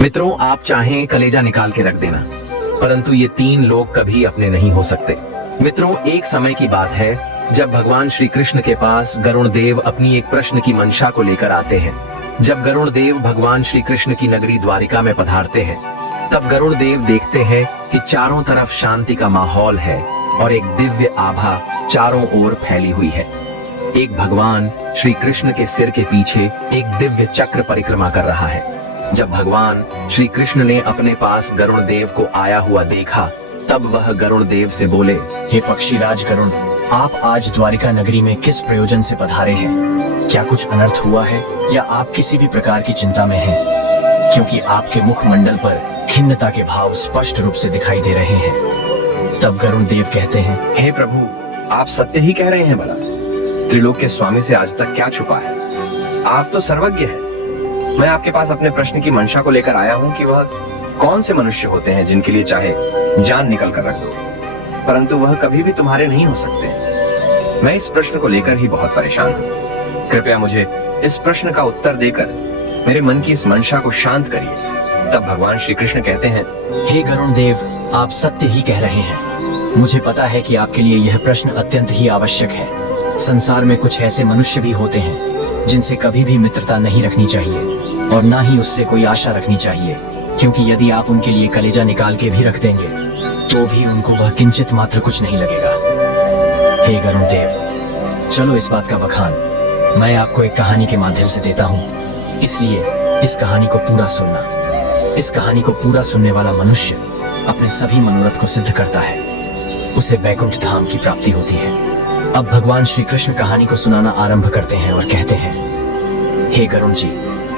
मित्रों, आप चाहें कलेजा निकाल के रख देना, परंतु ये तीन लोग कभी अपने नहीं हो सकते। मित्रों, एक समय की बात है जब भगवान श्री कृष्ण के पास गरुण देव अपनी एक प्रश्न की मंशा को लेकर आते हैं। जब गरुण देव भगवान श्री कृष्ण की नगरी द्वारिका में पधारते हैं, तब गरुण देव देखते हैं कि चारों तरफ शांति का माहौल है और एक दिव्य आभा चारों ओर फैली हुई है। एक भगवान श्री कृष्ण के सिर के पीछे एक दिव्य चक्र परिक्रमा कर रहा है। जब भगवान श्री कृष्ण ने अपने पास गरुण देव को आया हुआ देखा, तब वह गरुण देव से बोले, हे पक्षीराज गरुण, आप आज द्वारिका नगरी में किस प्रयोजन से पधारे हैं? क्या कुछ अनर्थ हुआ है या आप किसी भी प्रकार की चिंता में हैं? क्योंकि आपके मुखमंडल पर खिन्नता के भाव स्पष्ट रूप से दिखाई दे रहे हैं। तब गरुण देव कहते हैं, हे प्रभु, आप सत्य ही कह रहे हैं। भला त्रिलोक के स्वामी से आज तक क्या छुपा है? आप तो सर्वज्ञ हैं। मैं आपके पास अपने प्रश्न की मंशा को लेकर आया हूँ कि वह कौन से मनुष्य होते हैं जिनके लिए चाहे जान निकल कर रख दो, परंतु वह कभी भी तुम्हारे नहीं हो सकते। मैं इस प्रश्न को लेकर ही बहुत परेशान हूँ। कृपया मुझे इस प्रश्न का उत्तर देकर मेरे मन की इस मंशा को शांत करिए। तब भगवान श्री कृष्ण कहते हैं, हे गरुण देव, आप सत्य ही कह रहे हैं। मुझे पता है कि आपके लिए यह प्रश्न अत्यंत ही आवश्यक है। संसार में कुछ ऐसे मनुष्य भी होते हैं जिनसे कभी भी मित्रता नहीं रखनी चाहिए और ना ही उससे कोई आशा रखनी चाहिए, क्योंकि यदि आप उनके लिए कलेजा निकाल के भी रख देंगे तो भी उनको वह किंचित मात्र कुछ नहीं लगेगा। हे गरुण देव, चलो इस बात का बखान मैं आपको एक कहानी के माध्यम से देता हूँ, इसलिए इस कहानी को पूरा सुनना। इस कहानी को पूरा सुनने वाला मनुष्य अपने सभी मनोरथ को सिद्ध करता है, उसे वैकुंठ धाम की प्राप्ति होती है। अब भगवान श्री कृष्ण कहानी को सुनाना आरंभ करते हैं और कहते हैं, हे गरुण जी,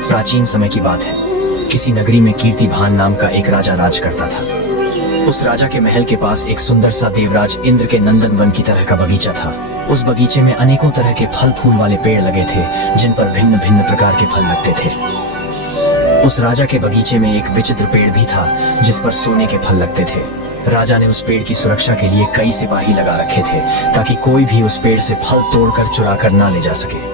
प्राचीन समय की बात है। किसी नगरी में कीर्तिभान नाम का एक राजा राज करता था। उस राजा के महल के पास एक सुंदर सा देवराज इंद्र के नंदन वन की तरह का बगीचा था। उस बगीचे में अनेकों तरह के फल फूल वाले पेड़ लगे थे, जिन पर भिन्न भिन्न प्रकार के फल लगते थे। उस राजा के बगीचे में एक विचित्र पेड़ भी था, जिस पर सोने के फल लगते थे। राजा ने उस पेड़ की सुरक्षा के लिए कई सिपाही लगा रखे थे, ताकि कोई भी उस पेड़ से फल तोड़कर चुरा कर ना ले जा सके।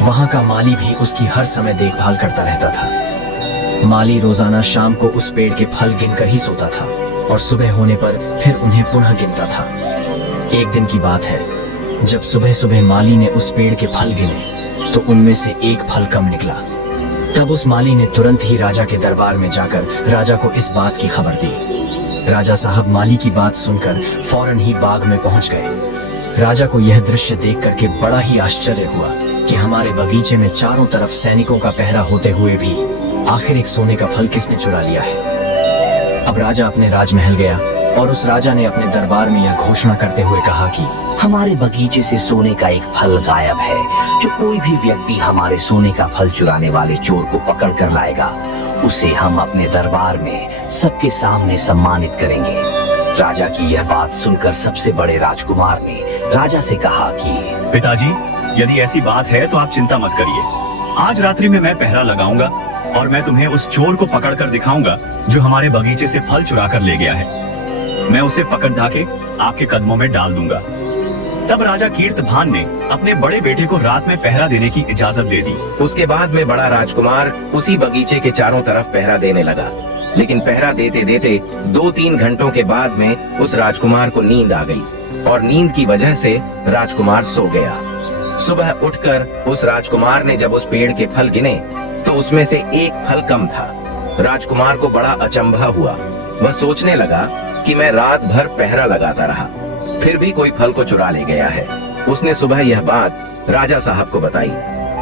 वहां का माली भी उसकी हर समय देखभाल करता रहता था। माली रोजाना शाम को उस पेड़ के फल गिनकर ही सोता था और सुबह होने पर फिर उन्हें पुनः गिनता था। एक दिन की बात है, जब सुबह सुबह माली ने उस पेड़ के फल गिने तो उनमें से एक फल कम निकला। तब उस माली ने तुरंत ही राजा के दरबार में जाकर राजा को इस बात की खबर दी। राजा साहब माली की बात सुनकर फौरन ही बाग में पहुंच गए। राजा को यह दृश्य देख करके बड़ा ही आश्चर्य हुआ कि हमारे बगीचे में चारों तरफ सैनिकों का पहरा होते हुए भी आखिर एक सोने का फल किसने चुरा लिया है। अब राजा अपने राजमहल गया और उस राजा ने अपने दरबार में यह घोषणा करते हुए कहा कि हमारे बगीचे से सोने का एक फल गायब है। जो कोई भी व्यक्ति हमारे सोने का फल चुराने वाले चोर को पकड़ कर लाएगा, उसे हम अपने दरबार में सबके सामने सम्मानित करेंगे। राजा की यह बात सुनकर सबसे बड़े राजकुमार ने राजा से कहा कि पिताजी, यदि ऐसी बात है तो आप चिंता मत करिए। आज रात्रि में मैं पहरा लगाऊंगा और मैं तुम्हें उस चोर को पकड़ कर दिखाऊंगा जो हमारे बगीचे से फल चुरा कर ले गया है। मैं उसे पकड़ धाके आपके कदमों में डाल दूंगा। तब राजा कीर्तभान ने अपने बड़े बेटे को रात में पहरा देने की इजाजत दे दी। उसके बाद में बड़ा राजकुमार उसी बगीचे के चारों तरफ पहरा देने लगा। लेकिन पहरा देते देते 2-3 घंटों के बाद में उस राजकुमार को नींद आ गई और नींद की वजह से राजकुमार सो गया। सुबह उठकर उस राजकुमार ने जब उस पेड़ के फल गिने तो उसमें से एक फल कम था। राजकुमार को बड़ा अचंभा हुआ। वह सोचने लगा कि मैं रात भर पहरा लगाता रहा, फिर भी कोई फल को चुरा ले गया है। उसने सुबह यह बात राजा साहब को बताई।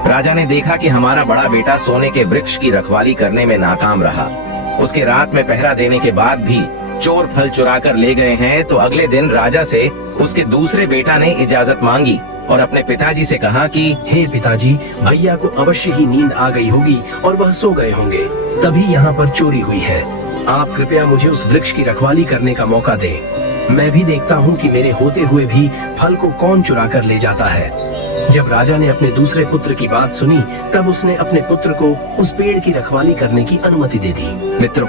राजा ने देखा कि हमारा बड़ा बेटा सोने के वृक्ष की रखवाली करने में नाकाम रहा। उसके रात में पहरा देने के बाद भी चोर फल चुरा कर ले गए हैं। तो अगले दिन राजा से उसके दूसरे बेटा ने इजाजत मांगी और अपने पिताजी से कहा कि हे पिताजी, भैया को अवश्य ही नींद आ गई होगी और वह सो गए होंगे, तभी यहाँ पर चोरी हुई है। आप कृपया मुझे उस वृक्ष की रखवाली करने का मौका दें। मैं भी देखता हूँ कि मेरे होते हुए भी फल को कौन चुरा कर ले जाता है। जब राजा ने अपने दूसरे पुत्र की बात सुनी, तब उसने अपने पुत्र को उस पेड़ की रखवाली करने की अनुमति दे दी। मित्रों,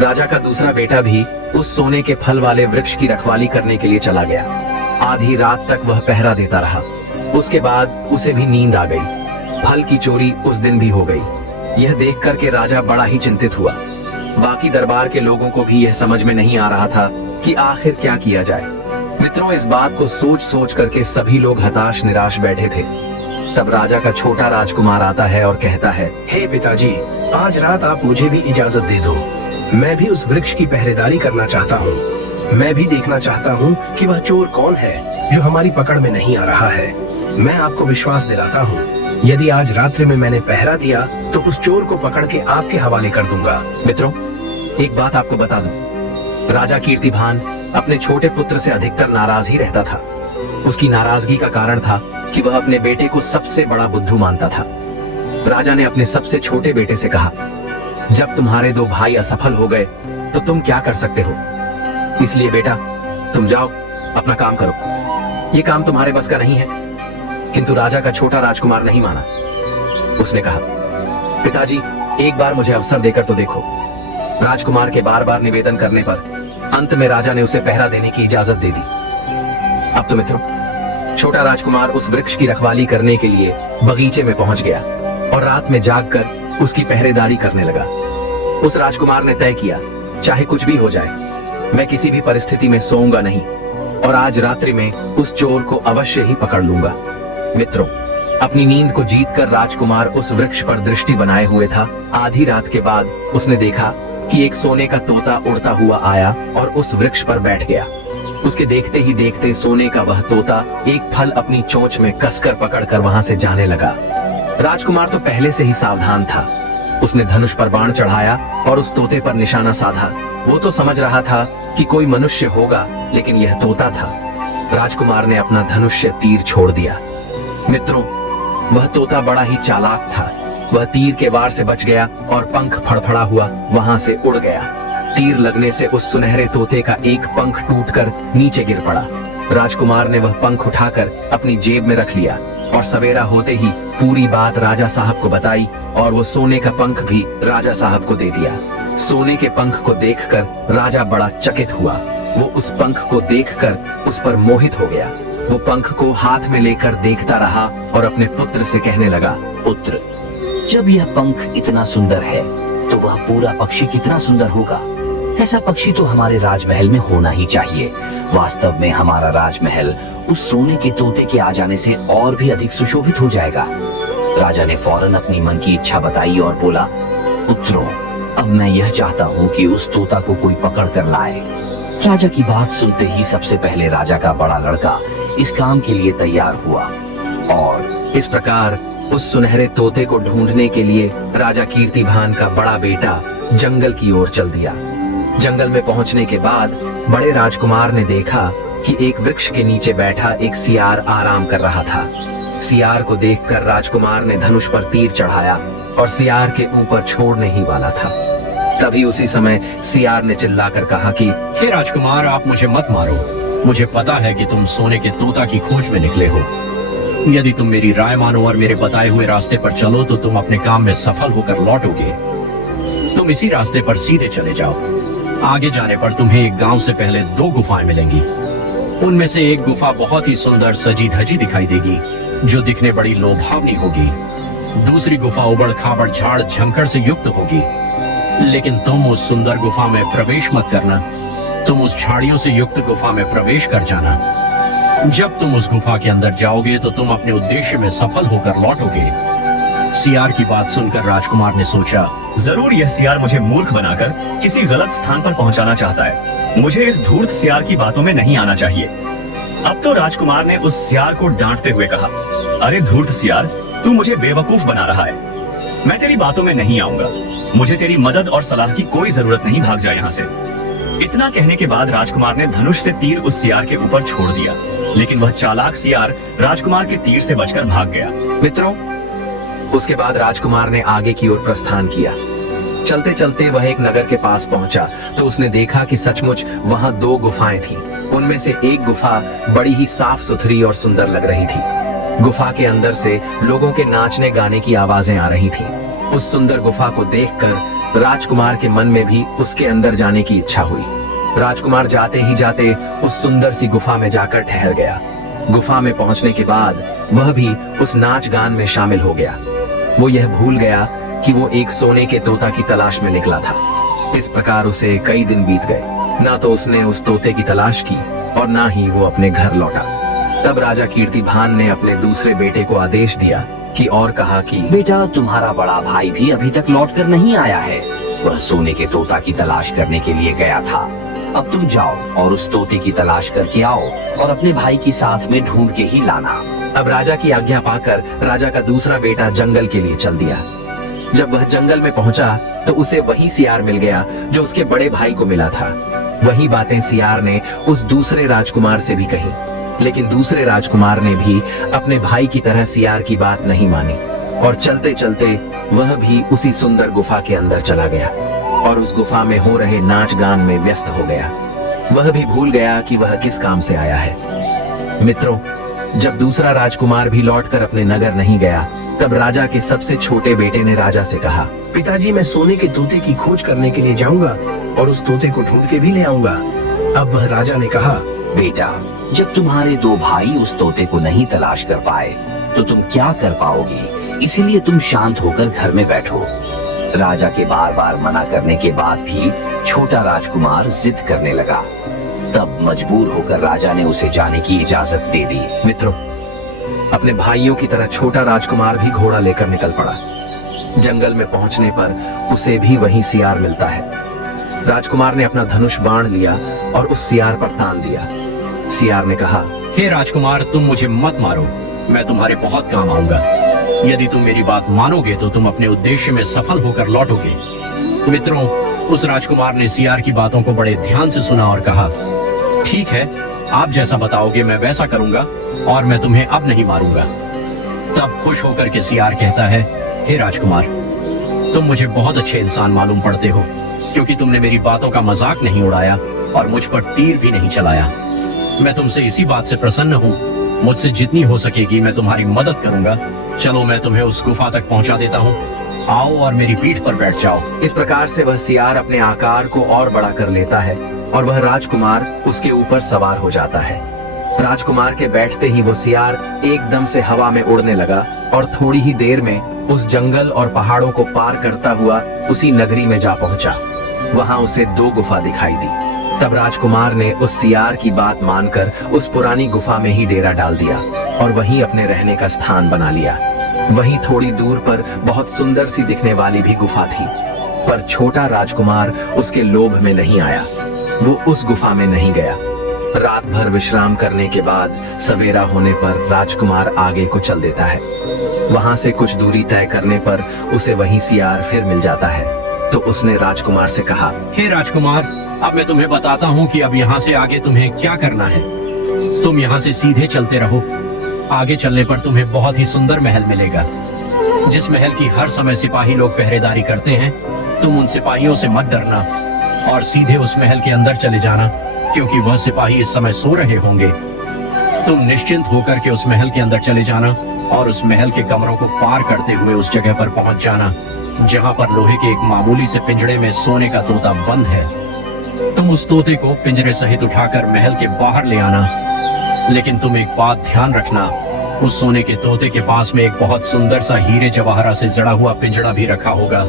राजा का दूसरा बेटा भी उस सोने के फल वाले वृक्ष की रखवाली करने के लिए चला गया। आधी रात तक वह पहरा देता रहा। उसके बाद उसे भी नींद आ गई। फल की चोरी उस दिन भी हो गई। यह देख कर के राजा बड़ा ही चिंतित हुआ। बाकी दरबार के लोगों को भी यह समझ में नहीं आ रहा था कि आखिर क्या किया जाए। मित्रों, इस बात को सोच सोच करके सभी लोग हताश निराश बैठे थे। तब राजा का छोटा राजकुमार आता है और कहता है, हे पिताजी, आज रात आप मुझे भी इजाजत दे दो। मैं भी उस वृक्ष की पहरेदारी करना चाहता हूँ। मैं भी देखना चाहता हूँ कि वह चोर कौन है जो हमारी पकड़ में नहीं आ रहा है। मैं आपको विश्वास दिलाता हूँ, यदि आज रात्रि में मैंने पहरा दिया तो उस चोर को पकड़ के आपके हवाले कर दूंगा। मित्रों, एक बात आपको बता दूं, राजा कीर्तिभान अपने छोटे पुत्र से अधिकतर नाराज ही रहता था। उसकी नाराजगी का कारण था कि वह अपने बेटे को सबसे बड़ा बुद्धू मानता था। राजा ने अपने सबसे छोटे बेटे से कहा, जब तुम्हारे दो भाई असफल हो गए तो तुम क्या कर सकते हो, इसलिए बेटा तुम जाओ अपना काम करो, ये काम तुम्हारे बस का नहीं है। किंतु राजा का छोटा राजकुमार नहीं माना। उसने कहा, पिताजी एक बार मुझे अवसर देकर तो देखो। राजकुमार के बार बार निवेदन करने पर अंत में राजा ने उसे पहरा देने की इजाजत दे दी। अब तो मित्रों, छोटा राजकुमार उस वृक्ष की रखवाली करने के लिए बगीचे में पहुंच गया और रात में जागकर उसकी पहरेदारी करने लगा। उस राजकुमार ने तय किया, चाहे कुछ भी हो जाए, मैं किसी भी परिस्थिति में सोऊंगा नहीं और आज रात्रि में उस चोर को अवश्य ही पकड़ लूंगा। मित्रों, अपनी नींद को जीतकर राजकुमार उस वृक्ष पर दृष्टि बनाए हुए था। आधी रात के बाद उसने देखा कि एक सोने का तोता उड़ता हुआ आया और उस वृक्ष पर बैठ गया। उसके देखते ही देखते सोने का वह तोता एक फल अपनी चोंच में कसकर पकड़कर वहां से जाने लगा। राजकुमार तो पहले से ही सावधान था। उसने धनुष पर बाण चढ़ाया और उस तोते पर निशाना साधा। वो तो समझ रहा था कि कोई मनुष्य होगा, लेकिन यह तोता था। राजकुमार ने अपना धनुष्य तीर छोड़ दिया। मित्रों, वह तोता बड़ा ही चालाक था। वह तीर के वार से बच गया और पंख फड़फड़ा हुआ वहां से उड़ गया। तीर लगने से उस सुनहरे तोते का एक पंख टूटकर नीचे गिर पड़ा। राजकुमार ने वह पंख उठाकर अपनी जेब में रख लिया और सवेरा होते ही पूरी बात राजा साहब को बताई और वो सोने का पंख भी राजा साहब को दे दिया। सोने के पंख को देखकर राजा बड़ा चकित हुआ। वो उस पंख को देखकर उस पर मोहित हो गया। वो पंख को हाथ में लेकर देखता रहा और अपने पुत्र से कहने लगा, पुत्र, जब यह पंख इतना सुंदर है तो वह पूरा पक्षी कितना सुंदर होगा। ऐसा पक्षी तो हमारे राजमहल में होना ही चाहिए। वास्तव में हमारा राजमहल उस सोने के तोते के आ जाने से और भी अधिक सुशोभित हो जाएगा। राजा ने फौरन अपनी मन की इच्छा बताई और बोला, पुत्रों, अब मैं यह चाहता हूँ कि उस तोता को कोई पकड़ कर लाए। राजा की बात सुनते ही सबसे पहले राजा का बड़ा लड़का इस काम के लिए तैयार हुआ और इस प्रकार उस सुनहरे तोते को ढूंढने के लिए राजा कीर्तिभान का बड़ा बेटा जंगल की ओर चल दिया। जंगल में पहुंचने के बाद बड़े राजकुमार ने देखा कि एक वृक्ष के नीचे बैठा एक सियार आराम कर रहा था। सियार को देखकर राजकुमार ने धनुष पर तीर चढ़ाया और सियार के ऊपर छोड़ने ही वाला था। तभी उसी समय सियार ने चिल्लाकर कहा कि हे राजकुमार, आप मुझे मत मारो। मुझे पता है कि तुम सोने के तोता की खोज में निकले हो। यदि तुम मेरी राय मानो और मेरे बताए हुए रास्ते पर चलो तो तुम अपने काम में सफल होकर लौटोगे। तुम इसी रास्ते पर सीधे चले जाओ। आगे जाने पर तुम्हें एक गांव से पहले 2 गुफाएं मिलेंगी। उनमें से एक गुफा बहुत ही सुंदर सजी धजी दिखाई देगी, जो दिखने बड़ी लोभावनी होगी। दूसरी गुफा उबड़ खाबड़ झाड़ झंकड़ से युक्त होगी, लेकिन तुम उस सुंदर गुफा में प्रवेश मत करना। तुम उस झाड़ियों से युक्त गुफा में प्रवेश कर जाना। जब तुम उस गुफा के अंदर जाओगे तो तुम अपने उद्देश्य में सफल होकर लौटोगे। सियार की बात सुनकर राजकुमार ने सोचा, जरूर यह सियार मुझे मूर्ख बनाकर किसी गलत स्थान पर पहुंचाना चाहता है। मुझे इस धूर्त सियार की बातों में नहीं आना चाहिए। अब तो राजकुमार ने उस सियार को डांटते हुए कहा, अरे धूर्त सियार, तू मुझे बेवकूफ बना रहा है। मैं तेरी बातों में नहीं आऊंगा। मुझे तेरी मदद और सलाह की कोई जरूरत नहीं, भाग जा यहाँ से। इतना कहने के बाद राजकुमार ने धनुष से तीर उस सियार के ऊपर छोड़ दिया, लेकिन वह चालाक सियार राजकुमार के तीर से बचकर भाग गया। मित्रों, उसके बाद राजकुमार ने आगे की ओर प्रस्थान किया। चलते चलते वह एक नगर के पास पहुंचा तो उसने देखा कि सचमुच वहां 2 गुफाएं थीं। उनमें से एक गुफा बड़ी ही साफ सुथरी और सुंदर लग रही थी। गुफा के अंदर से लोगों के नाचने गाने की आवाजें आ रही थीं। उस सुंदर गुफा को देखकर राजकुमार के मन में भी उसके अंदर जाने की इच्छा हुई। राजकुमार जाते ही जाते उस सुंदर सी गुफा में जाकर ठहर गया। गुफा में पहुंचने के बाद वह भी उस नाच गान में शामिल हो गया। वो यह भूल गया कि वो एक सोने के तोता की तलाश में निकला था। इस प्रकार उसे कई दिन बीत गए। ना तो उसने उस तोते की तलाश की और ना ही वो अपने घर लौटा। तब राजा कीर्तिभान ने अपने दूसरे बेटे को आदेश दिया कि और कहा कि बेटा, तुम्हारा बड़ा भाई भी अभी तक लौट कर नहीं आया है। वह सोने के तोता की तलाश करने के लिए गया था। अब तुम जाओ और उस तोते की तलाश करके आओ और अपने भाई की साथ में ढूंढ के ही लाना। अब राजा की आज्ञा पाकर राजा का दूसरा बेटा जंगल के लिए चल दिया। जब वह जंगल में पहुंचा तो उसे वही सियार मिल गया जो उसके बड़े भाई को मिला था। वही बातें सियार ने उस दूसरे राजकुमार से भी कही, लेकिन दूसरे राजकुमार ने भी अपने भाई की तरह सियार की बात नहीं मानी और चलते चलते वह भी उसी सुंदर गुफा के अंदर चला गया और उस गुफा में हो रहे नाच गान में व्यस्त हो गया। वह भी भूल गया कि वह किस काम से आया है। मित्रों, जब दूसरा राजकुमार भी लौटकर अपने नगर नहीं गया, तब राजा के सबसे छोटे बेटे ने राजा से कहा, पिताजी, मैं सोने के तोते की खोज करने के लिए जाऊंगा और उस तोते को ढूंढ के भी ले आऊंगा। अब वह राजा ने कहा, बेटा, जब तुम्हारे दो भाई उस तोते को नहीं तलाश कर पाए तो तुम क्या कर पाओगे? इसीलिए तुम शांत होकर घर में बैठो। राजा के बार बार मना करने के बाद भी छोटा राजकुमार जिद करने लगा। तब मजबूर होकर राजा ने उसे जाने की इजाजत दे दी। मित्रों, अपने भाइयों की तरह छोटा राजकुमार भी घोड़ा लेकर निकल पड़ा। जंगल में पहुंचने पर उसे भी वही सियार मिलता है। राजकुमार ने अपना धनुष बाण लिया और उस सियार पर तान दिया। सियार ने कहा, हे राजकुमार, तुम मुझे मत मारो, मैं तुम्हारे बहुत काम आऊंगा। यदि तुम मेरी बात मानोगे तो तुम अपने उद्देश्य में सफल होकर लौटोगे। मित्रों, उस राजकुमार ने सियार की बातों को बड़े ध्यान से सुना और कहा, ठीक है, आप जैसा बताओगे मैं वैसा करूंगा और मैं तुम्हें अब नहीं मारूंगा। तब खुश होकर के सियार कहता है, हे राजकुमार, तुम मुझे बहुत अच्छे इंसान मालूम पड़ते हो, क्योंकि तुमने मेरी बातों का मजाक नहीं उड़ाया और मुझ पर तीर भी नहीं चलाया। मैं तुमसे इसी बात से प्रसन्न हूँ। मुझसे जितनी हो सकेगी मैं तुम्हारी मदद करूंगा। चलो, मैं तुम्हें उस गुफा तक पहुंचा देता हूँ। आओ और मेरी पीठ पर बैठ जाओ। इस प्रकार से वह सियार अपने आकार को और बड़ा कर लेता है और वह राजकुमार उसके ऊपर सवार हो जाता है। राजकुमार के बैठते ही वो सियार एकदम से हवा में उड़ने लगा और थोड़ी ही देर में उस जंगल और पहाड़ों को पार करता हुआ उसी नगरी में जा पहुंचा। वहां उसे दो गुफा दिखाई दी। तब राजकुमार ने उस सियार की बात मानकर उस पुरानी गुफा में ही डेरा डाल दिया और वहीं अपने रहने का स्थान बना लिया। वहीं थोड़ी दूर पर बहुत सुंदर सी दिखने वाली भी गुफा थी, पर छोटा राजकुमार उसके लोभ में नहीं आया। वो उस गुफा में नहीं गया। रात भर विश्राम करने के बाद सवेरा होने पर राजकुमार आगे को चल देता है। वहां से कुछ दूरी तय करने पर उसे वही सियार फिर मिल जाता है। तो उसने राजकुमार से कहा, हे राजकुमार, अब मैं तुम्हें बताता हूँ कि अब यहाँ से आगे तुम्हें क्या करना है। तुम यहाँ से सीधे चलते रहो। आगे चलने पर तुम्हें बहुत ही सुंदर महल मिलेगा, जिस महल की हर समय सिपाही लोग पहरेदारी करते हैं। तुम उन सिपाहियों से मत डरना और सीधे उस महल के अंदर चले जाना, क्योंकि वह सिपाही इस समय सो रहे होंगे। तुम निश्चिंत होकर के उस महल के अंदर चले जाना और उस महल के कमरों को पार करते हुए उस जगह पर पहुंच जाना जहां पर लोहे के एक मामूली से पिंजड़े में सोने का तोता बंद है। तुम उस तोते को पिंजरे सहित उठाकर महल के बाहर ले आना। लेकिन तुम एक बात ध्यान रखना, उस सोने के तोते के पास में एक बहुत सुंदर सा हीरे जवाहरा से जड़ा हुआ पिंजड़ा भी रखा होगा।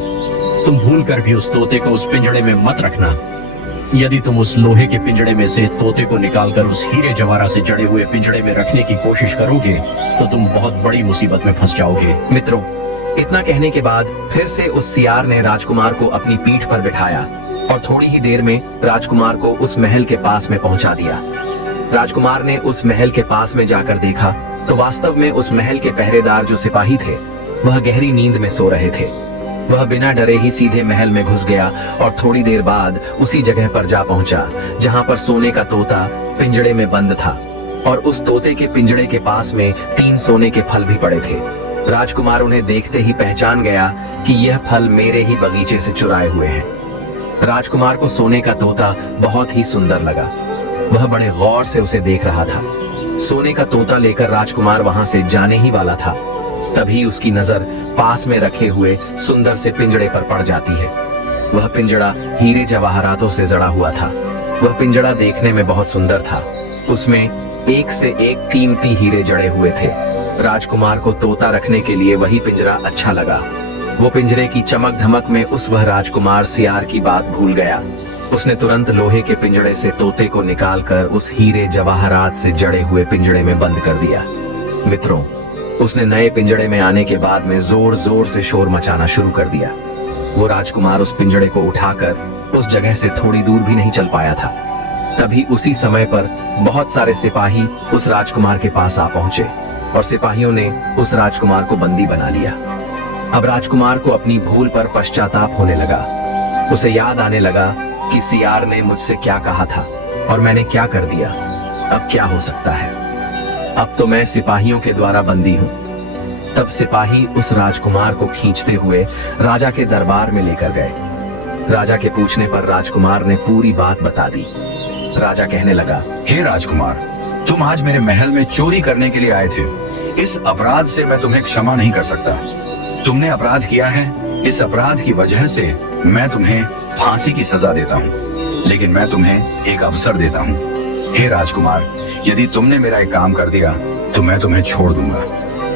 तुम भूल कर भी उस तोते को उस पिंजड़े में मत रखना। यदि तुम उस लोहे के पिंजड़े में से तोते को निकालकर उस हीरे जवाहरा से जड़े हुए पिंजड़े में रखने की कोशिश करोगे तो तुम बहुत बड़ी मुसीबत में फंस जाओगे। मित्रों, इतना कहने के बाद फिर से उस सियार ने राजकुमार को अपनी पीठ पर बिठाया और थोड़ी ही देर में राजकुमार को उस महल के पास में पहुंचा दिया। राजकुमार ने उस महल के पास में जाकर देखा तो वास्तव में उस महल के पहरेदार जो सिपाही थे वह गहरी नींद में सो रहे थे। वह बिना डरे ही सीधे महल में घुस गया और थोड़ी देर बाद उसी जगह पर जा पहुंचा जहां पर सोने का तोता पिंजड़े में बंद था और उस तोते के पिंजड़े के पास में 3 सोने के फल भी पड़े थे। राजकुमार उन्हें देखते ही पहचान गया कि यह फल मेरे ही बगीचे से चुराए हुए हैं। राजकुमार को सोने का तोता बहुत ही सुंदर लगा। वह बड़े गौर से उसे देख रहा था। सोने का तोता लेकर राजकुमार वहां से जाने ही वाला था, तभी उसकी नजर पास में रखे हुए सुंदर से पिंजड़े पर पड़ जाती है। वह पिंजड़ा हीरे जवाहरातों से जड़ा हुआ था। वह पिंजड़ा देखने में बहुत सुंदर था। उसमें एक से एक कीमती हीरे जड़े हुए थे। राजकुमार को तोता रखने के लिए वही पिंजरा अच्छा लगा। वो पिंजरे की चमक धमक में उस वह राजकुमार सियार की बात भूल गया। उसने तुरंत लोहे के पिंजरे से तोते को निकालकर उस हीरे जवाहरात से जड़े हुए पिंजरे में बंद कर दिया। मित्रों, उसने नए पिंजरे में आने के बाद में जोर जोर से शोर मचाना शुरू कर दिया। वो राजकुमार उस पिंजरे को उठाकर उस जगह से थोड़ी दूर भी नहीं चल पाया था। तभी उसी समय पर बहुत सारे सिपाही उस राजकुमार के पास आ पहुंचे और सिपाहियों ने उस राजकुमार को बंदी बना लिया। अब राजकुमार को अपनी भूल पर पश्चाताप होने लगा। उसे याद आने लगा कि सियार ने मुझसे क्या कहा था और मैंने क्या कर दिया। अब क्या हो सकता है? अब तो मैं सिपाहियों के द्वारा बंदी हूँ। तब सिपाही उस राजकुमार को खींचते हुए राजा के दरबार में लेकर गए। राजा के पूछने पर राजकुमार ने पूरी बात बता दी। राजा कहने लगा, हे राजकुमार, तुम आज मेरे महल में चोरी करने के लिए आए थे। इस अपराध से मैं तुम्हें क्षमा नहीं कर सकता। तुमने अपराध किया है, इस अपराध की वजह से मैं तुम्हें फांसी की सजा देता हूँ। लेकिन मैं तुम्हें एक अवसर देता हूँ। हे राजकुमार, यदि तुमने मेरा एक काम कर दिया तो मैं तुम्हें छोड़ दूंगा।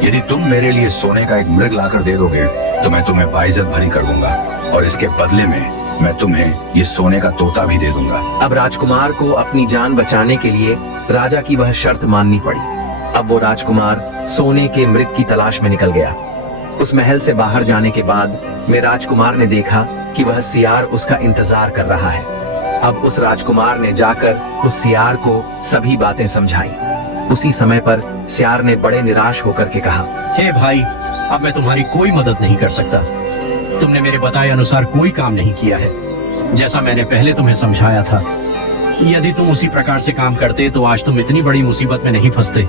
यदि तुम मेरे लिए सोने का एक मृग लाकर दे दोगे तो मैं तुम्हें बाइज्जत भरी कर दूंगा और इसके बदले में मैं तुम्हें ये सोने का तोता भी दे दूंगा। अब राजकुमार को अपनी जान बचाने के लिए राजा की वह शर्त माननी पड़ी। अब वो राजकुमार सोने के मृग की तलाश में निकल गया। उस महल से बाहर जाने के बाद में राजकुमार ने देखा कि वह सियार उसका इंतजार कर रहा है। अब उस राजकुमार ने जाकर उस सियार को सभी बातें समझाई। उसी समय पर सियार ने बड़े निराश होकर के कहा, हे भाई, अब मैं तुम्हारी कोई मदद नहीं कर सकता। तुमने मेरे बताए अनुसार कोई काम नहीं किया है, जैसा मैंने पहले तुम्हें समझाया था। यदि तुम उसी प्रकार से काम करते तो आज तुम इतनी बड़ी मुसीबत में नहीं फंसते।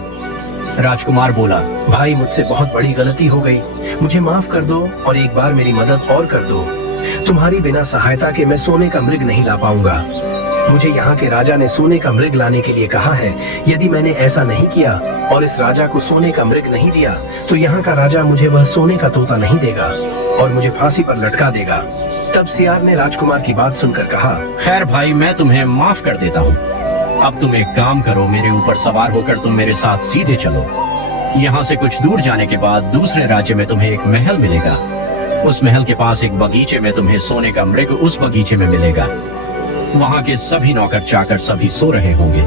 राजकुमार बोला, भाई, मुझसे बहुत बड़ी गलती हो गई, मुझे माफ कर दो और एक बार मेरी मदद और कर दो। तुम्हारी बिना सहायता के मैं सोने का मृग नहीं ला पाऊंगा। मुझे यहाँ के राजा ने सोने का मृग लाने के लिए कहा है। यदि मैंने ऐसा नहीं किया और इस राजा को सोने का मृग नहीं दिया तो यहाँ का राजा मुझे वह सोने का तोता नहीं देगा और मुझे फांसी पर लटका देगा। तब सियार ने राजकुमार की बात सुनकर कहा, खैर भाई, मैं तुम्हें माफ कर देता हूँ। अब तुम एक काम करो, मेरे ऊपर सवार होकर तुम मेरे साथ सीधे चलो। यहाँ से कुछ दूर जाने के बाद दूसरे राज्य में तुम्हें एक महल मिलेगा। उस महल के पास एक बगीचे में तुम्हें सोने का मृग उस बगीचे में मिलेगा। वहाँ के सभी नौकर चाकर सभी सो रहे होंगे।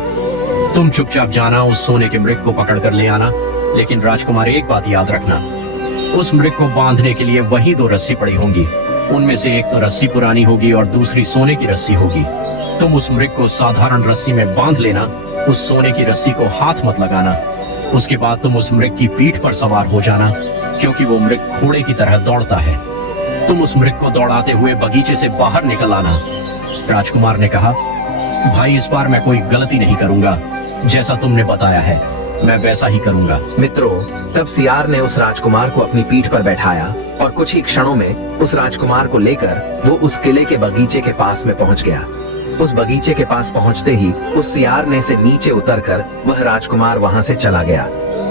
तुम चुपचाप जाना, उस सोने के मृग को पकड़ कर ले आना। लेकिन राजकुमार, एक बात याद रखना, उस मृग को बांधने के लिए वही 2 रस्सी पड़ी होंगी। उनमें से एक तो रस्सी पुरानी होगी और दूसरी सोने की रस्सी होगी। तुम उस मृग को साधारण रस्सी में बांध लेना, उस सोने की रस्सी को हाथ मत लगाना। उसके बाद तुम उस मृग की पीठ पर सवार हो जाना, क्योंकि वो मृग घोड़े की तरह दौड़ता है। तुम उस मृग को दौड़ाते हुए बगीचे से बाहर निकल आना। राजकुमार ने कहा, भाई, इस बार मैं कोई गलती नहीं करूंगा। जैसा तुमने बताया है मैं वैसा ही करूंगा। मित्रों, तब सियार ने उस राजकुमार को अपनी पीठ पर बैठाया और कुछ ही क्षणों में उस राजकुमार को लेकर वो उस किले के बगीचे के पास में पहुंच गया। उस बगीचे के पास पहुंचते ही उस सियार ने से नीचे उतरकर वह राजकुमार वहां से चला गया।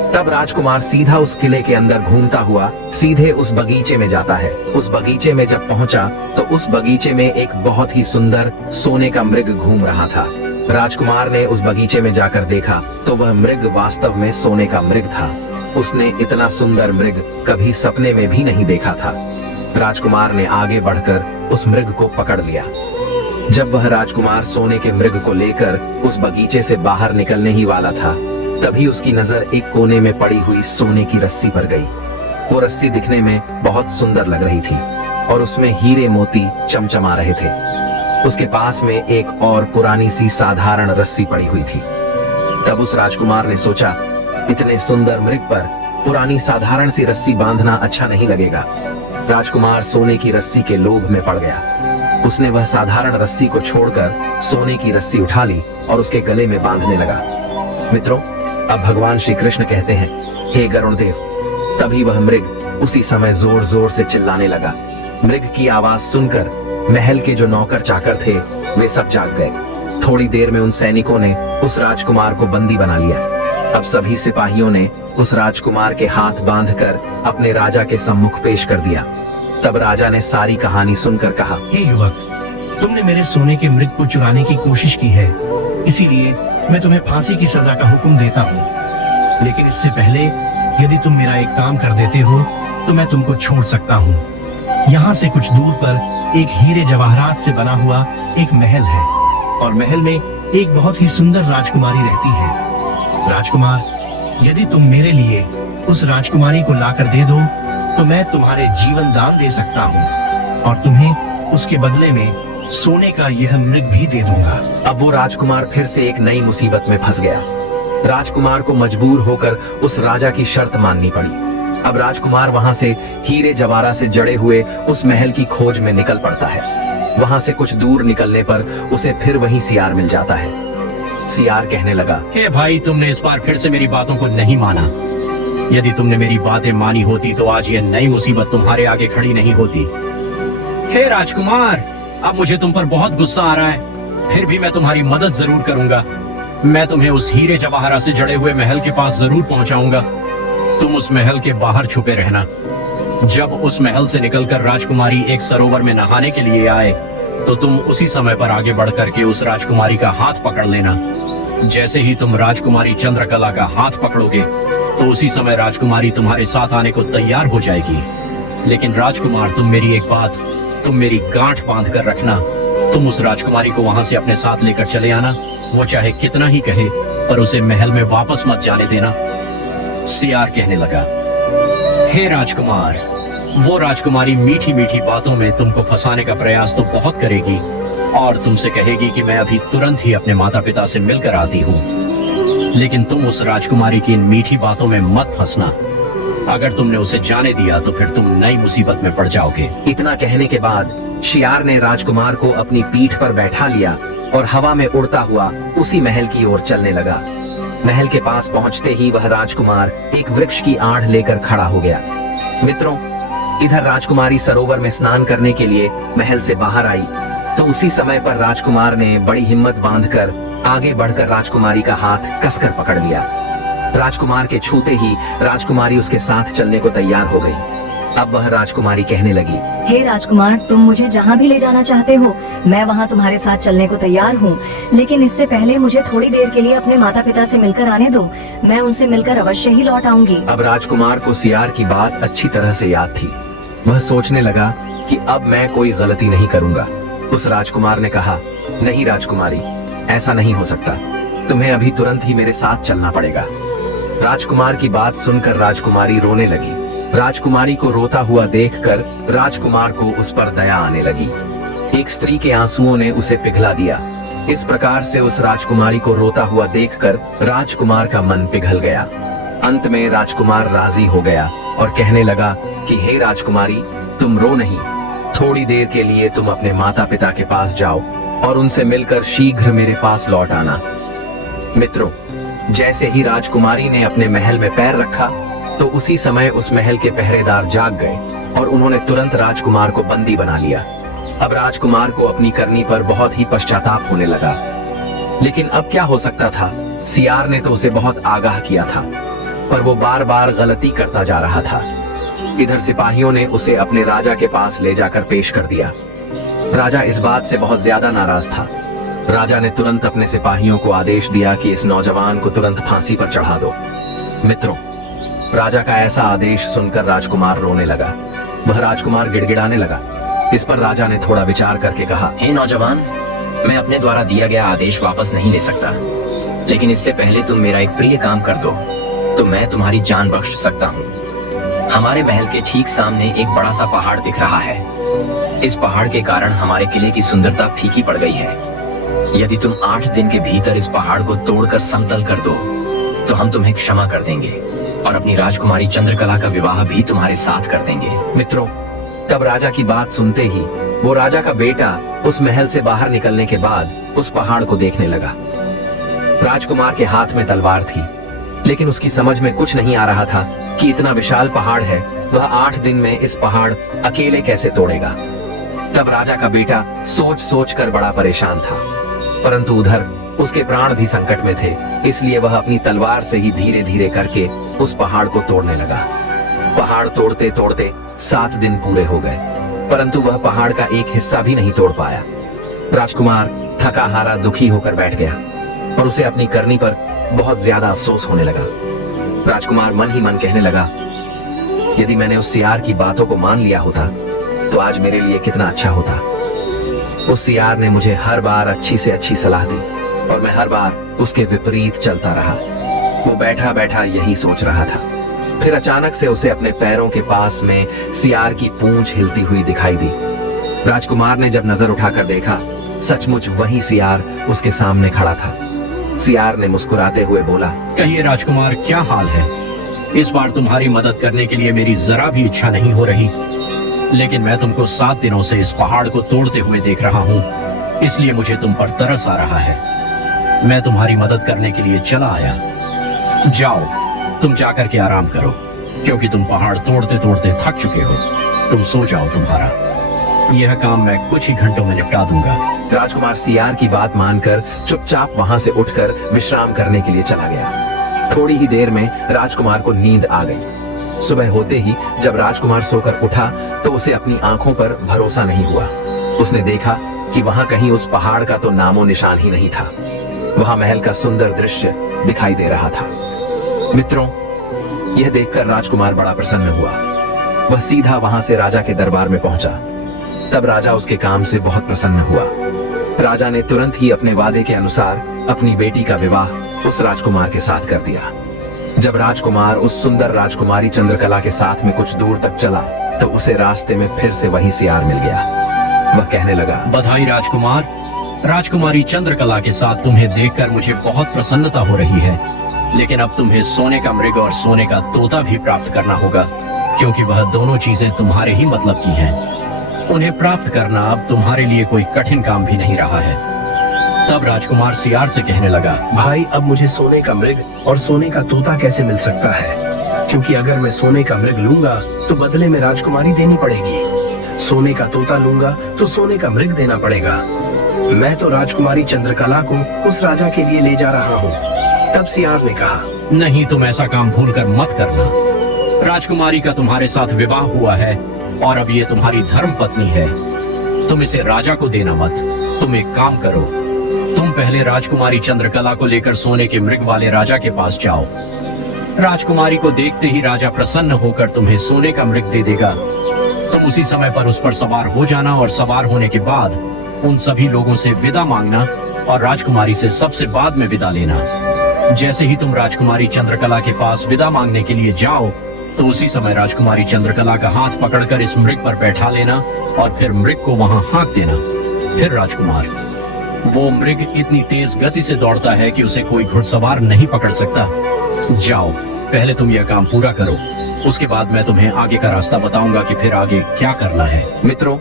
तब राजकुमार सीधा उस किले के अंदर घूमता हुआ सीधे उस बगीचे में जाता है। उस बगीचे में जब पहुंचा तो उस बगीचे में एक बहुत ही सुंदर सोने का मृग घूम रहा था। राजकुमार ने उस बगीचे में जाकर देखा तो वह मृग वास्तव में सोने का मृग था। उसने इतना सुंदर मृग कभी सपने में भी नहीं देखा था। राजकुमार ने आगे बढ़कर उस मृग को पकड़ लिया। जब वह राजकुमार सोने के मृग को लेकर उस बगीचे से बाहर निकलने ही वाला था, तभी उसकी नजर एक कोने में पड़ी हुई सोने की रस्सी पर गई। वो रस्सी दिखने में बहुत सुंदर लग रही थी और उसमें हीरे मोती चमचमा रहे थे। उसके पास में एक और पुरानी सी साधारण रस्सी पड़ी हुई थी। तब उस राजकुमार ने सोचा, इतने सुंदर मृग पर पुरानी साधारण सी रस्सी बांधना अच्छा नहीं लगेगा। राजकुमार सोने की रस्सी के लोभ में पड़ गया। उसने वह साधारण रस्सी को छोड़कर सोने की रस्सी उठा ली और उसके गले में बांधने लगा। मित्रों, अब भगवान श्री कृष्ण कहते हैं, हे गरुण देव। तभी वह मृग उसी समय जोर जोर से चिल्लाने लगा। मृग की आवाज सुनकर महल के जो नौकर चाकर थे वे सब जाग गए। थोड़ी देर में उन सैनिकों ने उस राजकुमार को बंदी बना लिया। अब सभी सिपाहियों ने उस राजकुमार के हाथ बांधकर अपने राजा के सम्मुख पेश कर दिया। तब राजा ने सारी कहानी सुनकर कहा, हे युवक, तुमने मेरे सोने के मृग को चुराने की कोशिश की है, इसीलिए मैं तुम्हें फांसी की सजा का हुक्म देता हूँ। लेकिन इससे पहले यदि तुम मेरा एक काम कर देते हो तो मैं तुमको छोड़ सकता हूँ। यहाँ से कुछ दूर पर एक हीरे जवाहरात से बना हुआ एक महल है और महल में एक बहुत ही सुंदर राजकुमारी रहती है। राजकुमार, यदि तुम मेरे लिए उस राजकुमारी को लाकर दे दो तो मैं तुम्हारे जीवन दान दे सकता हूँ और तुम्हें उसके बदले में सोने का यह मृग भी दे दूंगा। अब वो राजकुमार फिर से एक नई मुसीबत में फंस गया। राजकुमार को मजबूर होकर उस राजा की शर्त माननी पड़ी। अब राजकुमार वहां से हीरे जवाहरात से जड़े हुए उस महल की खोज में निकल पड़ता है। वहां से कुछ दूर निकलने पर उसे फिर वही सियार मिल जाता है। सियार कहने लगा, हे भाई, तुमने इस बार फिर से मेरी बातों को नहीं माना। यदि तुमने मेरी बातें मानी होती तो आज ये नई मुसीबत तुम्हारे आगे खड़ी नहीं होती। हे राजकुमार, अब मुझे तुम पर बहुत गुस्सा आ रहा है, फिर भी मैं तुम्हारी मदद जरूर करूंगा। मैं तुम्हें उस हीरे जवाहरात से जड़े हुए महल के पास जरूर पहुंचाऊंगा। तुम उस महल के बाहर छुपे रहना। जब उस महल से निकलकर राजकुमारी एक सरोवर में नहाने के लिए आए तो तुम उसी समय पर आगे बढ़ करके उस राजकुमारी का हाथ पकड़ लेना। जैसे ही तुम राजकुमारी चंद्रकला का हाथ पकड़ोगे तो उसी समय राजकुमारी तुम्हारे साथ आने को तैयार हो जाएगी। लेकिन राजकुमार, तुम मेरी गांठ बांध कर रखना। तुम उस राजकुमारी को वहां से अपने साथ लेकर चले आना। वो चाहे कितना ही कहे पर उसे महल में वापस मत जाने देना। सियार कहने लगा, हे राजकुमार, वो राजकुमारी मीठी मीठी बातों में तुमको फंसाने का प्रयास तो बहुत करेगी और तुमसे कहेगी कि मैं अभी तुरंत ही अपने माता पिता से मिलकर आती हूँ। लेकिन तुम उस राजकुमारी की इन मीठी बातों में मत फंसना। अगर तुमने उसे जाने दिया तो फिर तुम नई मुसीबत में पड़ जाओगे। इतना कहने के बाद शियार ने राजकुमार को अपनी पीठ पर बैठा लिया और हवा में उड़ता हुआ उसी महल की ओर चलने लगा। महल के पास पहुंचते ही वह राजकुमार एक वृक्ष की आड़ लेकर खड़ा हो गया। मित्रों, इधर राजकुमारी सरोवर में स्नान करने के लिए महल से बाहर आई तो उसी समय पर राजकुमार ने बड़ी हिम्मत बांधकर आगे बढ़कर राजकुमारी का हाथ कसकर पकड़ लिया। राजकुमार के छूते ही राजकुमारी उसके साथ चलने को तैयार हो गई। अब वह राजकुमारी कहने लगी, हे राजकुमार, तुम मुझे जहाँ भी ले जाना चाहते हो मैं वहाँ तुम्हारे साथ चलने को तैयार हूँ, लेकिन इससे पहले मुझे थोड़ी देर के लिए अपने माता पिता से मिलकर आने दो। मैं उनसे मिलकर अवश्य ही लौट आऊंगी। अब राजकुमार को सियार की बात अच्छी तरह से याद थी। वह सोचने लगा कि अब मैं कोई गलती नहीं करूंगा। उस राजकुमार ने कहा, नहीं राजकुमारी, ऐसा नहीं हो सकता, तुम्हें अभी तुरंत ही मेरे साथ चलना पड़ेगा। राजकुमार की बात सुनकर राजकुमारी रोने लगी। राजकुमारी को रोता हुआ देखकर राजकुमार को उस पर दया आने लगी। एक स्त्री के आंसुओं ने उसे पिघला दिया। इस प्रकार से उस राजकुमारी को रोता हुआ देखकर राजकुमार का मन पिघल गया। अंत में राजकुमार राजी हो गया और कहने लगा कि हे राजकुमारी, तुम रो नहीं, थोड़ी देर के लिए तुम अपने माता पिता के पास जाओ और उनसे मिलकर शीघ्र मेरे पास लौट आना। मित्रों, जैसे ही राजकुमारी ने अपने महल में पैर रखा तो उसी समय उस महल के पहरेदार जाग गए और उन्होंने तुरंत राजकुमार को बंदी बना लिया। अब राजकुमार को अपनी करनी पर बहुत ही पश्चाताप होने लगा। लेकिन अब क्या हो सकता था? सियार ने तो उसे बहुत आगाह किया था, पर वो बार बार गलती करता जा रहा था। इधर सिपाहियों ने उसे अपने राजा के पास ले जाकर पेश कर दिया। राजा इस बात से बहुत ज्यादा नाराज था। राजा ने तुरंत अपने सिपाहियों को आदेश दिया कि इस नौजवान को तुरंत फांसी पर चढ़ा दो। मित्रों, राजा का ऐसा आदेश सुनकर राजकुमार रोने लगा। वह राजकुमार गिड़गिड़ाने लगा। इस पर राजा ने थोड़ा विचार करके कहा, हे नौजवान, मैं अपने द्वारा दिया गया आदेश वापस नहीं ले सकता, लेकिन इससे पहले तुम मेरा एक प्रिय काम कर दो तो मैं तुम्हारी जान बख्श सकता हूँ। हमारे महल के ठीक सामने एक बड़ा सा पहाड़ दिख रहा है। इस पहाड़ के कारण हमारे किले की सुंदरता फीकी पड़ गई है। यदि तुम 8 दिन के भीतर इस पहाड़ को तोड़कर समतल कर दो तो हम तुम्हें क्षमा कर देंगे और अपनी राजकुमारी चंद्रकला का विवाह भी तुम्हारे साथ कर देंगे। मित्रों, तब राजा की बात सुनते ही वो राजा का बेटा उस महल से बाहर निकलने के बाद उस पहाड़ को देखने लगा। राजकुमार के हाथ में तलवार थी, लेकिन उसकी समझ में कुछ नहीं आ रहा था कि इतना विशाल पहाड़ है, वह 8 दिन में इस पहाड़ अकेले कैसे तोड़ेगा। तब राजा का बेटा सोच सोच कर बड़ा परेशान था, परंतु उधर उसके प्राण भी संकट में थे, इसलिए वह अपनी तलवार से ही धीरे धीरे करके उस पहाड़ को तोड़ने लगा। पहाड़ तोड़ते तोड़ते 7 दिन पूरे हो गए, परंतु वह पहाड़ का एक हिस्सा भी नहीं तोड़ पाया। राजकुमार थका हारा दुखी होकर बैठ गया और उसे अपनी करनी पर बहुत ज्यादा अफसोस होने लगा। राजकुमार मन ही मन कहने लगा, यदि मैंने उस सियार की बातों को मान लिया होता तो आज मेरे लिए कितना अच्छा होता। उस सियार ने मुझे हर बार अच्छी से अच्छी सलाह दी और मैं हर बार उसके विपरीत चलता रहा। वो बैठा बैठा यही सोच रहा था। फिर अचानक से उसे अपने पैरों के पास में सियार की पूंछ हिलती हुई दिखाई दी। राजकुमार ने जब नजर उठाकर देखा, सचमुच वही सियार उसके सामने खड़ा था। सियार ने मुस्कुराते हुए बोला, कहिए राजकुमार, क्या हाल है? इस बार तुम्हारी मदद करने के लिए मेरी जरा भी इच्छा नहीं हो रही, लेकिन मैं तुमको 7 दिनों से इस पहाड़ को तोड़ते हुए देख रहा हूँ, इसलिए मुझे तुम पर तरस आ रहा है। मैं तुम्हारी मदद करने के लिए चला आया। जाओ, तुम जाकर के आराम करो, क्योंकि तुम पहाड़ तोड़ते तोड़ते थक चुके हो। तुम सो जाओ, तुम्हारा यह काम मैं कुछ ही घंटों में निपटा दूंगा। राजकुमार सियार की बात मानकर चुपचाप वहां से उठकर विश्राम करने के लिए चला गया। थोड़ी ही देर में राजकुमार को नींद आ गई। सुबह होते ही जब राजकुमार सोकर उठा तो उसे अपनी आंखों पर भरोसा नहीं हुआ। उसने देखा कि वहां कहीं उस पहाड़ का तो नामो निशान ही नहीं था। वहां महल का सुंदर दृश्य दिखाई दे रहा था। मित्रों, यह देखकर राजकुमार बड़ा प्रसन्न हुआ। वह सीधा वहां से राजा के दरबार में पहुंचा। तब राजा उसके काम से बहुत प्रसन्न हुआ। राजा ने तुरंत ही अपने वादे के अनुसार अपनी बेटी का विवाह उस राजकुमार के साथ कर दिया। जब राजकुमार उस सुंदर राजकुमारी चंद्रकला के साथ में कुछ दूर तक चला तो उसे रास्ते में फिर से वही सियार मिल गया। वह कहने लगा, बधाई राजकुमार। राजकुमारी चंद्रकला के साथ तुम्हें देखकर मुझे बहुत प्रसन्नता हो रही है, लेकिन अब तुम्हें सोने का मृग और सोने का तोता भी प्राप्त करना होगा, क्योंकि वह दोनों चीजें तुम्हारे ही मतलब की हैं। उन्हें प्राप्त करना अब तुम्हारे लिए कोई कठिन काम भी नहीं रहा है। तब राजकुमार सियार से कहने लगा, भाई, अब मुझे सोने का मृग और सोने का तोता कैसे मिल सकता है? क्योंकि अगर मैं सोने का मृग लूंगा तो बदले में राजकुमारी देनी पड़ेगी। सोने का तोता लूंगा तो सोने का मृग देना पड़ेगा। मैं तो राजकुमारी चंद्रकला को उस राजा के लिए ले जा रहा हूँ। तब सियार ने कहा, नहीं, तुम ऐसा काम भूलकर मत करना। राजकुमारी का तुम्हारे साथ विवाह हुआ है और अब ये तुम्हारी धर्म पत्नी है। तुम इसे राजा को देना मत। तुम एक काम करो, तुम पहले राजकुमारी चंद्रकला को लेकर सोने के मृग वाले राजा के पास जाओ। राजकुमारी को देखते ही राजा प्रसन्न होकर तुम्हें सोने का मृग दे देगा। तुम उसी समय पर उस पर सवार हो जाना और सवार होने के बाद उन सभी लोगों से विदा मांगना और राजकुमारी से सबसे बाद में विदा लेना। जैसे ही तुम राजकुमारी चंद्रकला के पास विदा मांगने के लिए जाओ तो उसी समय राजकुमारी चंद्रकला का हाथ पकड़कर इस मृग पर बैठा लेना और फिर मृग को वहां हाँक देना। फिर राजकुमार, वो मृग इतनी तेज गति से दौड़ता है कि उसे कोई घुड़सवार नहीं पकड़ सकता। जाओ, पहले तुम यह काम पूरा करो, उसके बाद मैं तुम्हें आगे का रास्ता बताऊंगा कि फिर आगे क्या करना है। मित्रों,